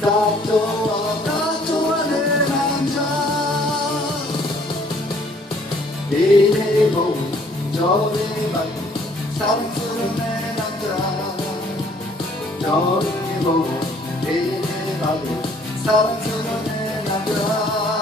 따또와 따또와 내 남자 이내 몸저의 말 사랑스러운 내 남자 너의 몸 이내 말 사랑스러운 내 남자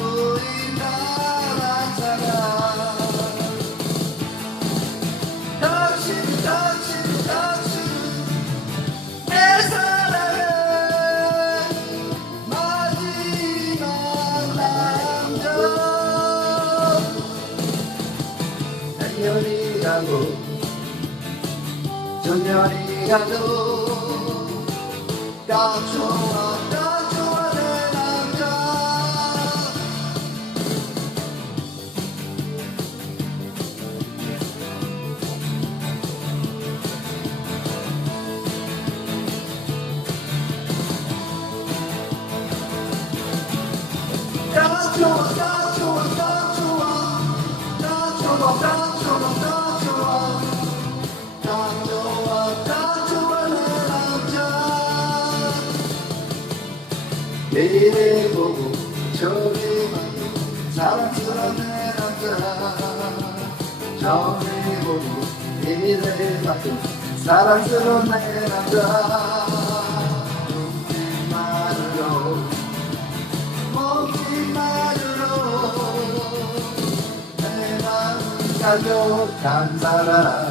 전열이라고 내일을 보고 저기 만고 사랑스러운 남자 처음에 보고 내일을 맡고 사랑스러운 내 남자 말로 먹기 말로 내 마음 가득한 사랑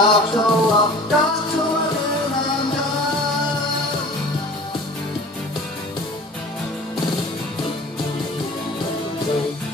Joshua, Joshua, Joshua.